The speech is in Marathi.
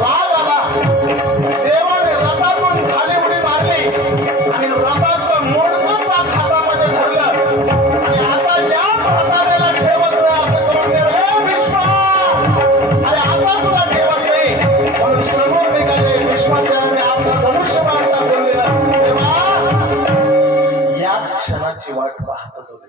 राग आला. देवाने रथातून खाली उडी मारली आणि रथाचं मोडकंच हातामध्ये धरलं आणि आता या म्हाताऱ्याला ठेवत नाही असं करून गेलं. भीष्मा, अरे आता तुला ठेवत नाही म्हणून समोर निघाले. भीष्माचार्याने आपलं धनुष्यबाण टाकून दिलं. तेव्हा याच क्षणाची वाट पाहत होते.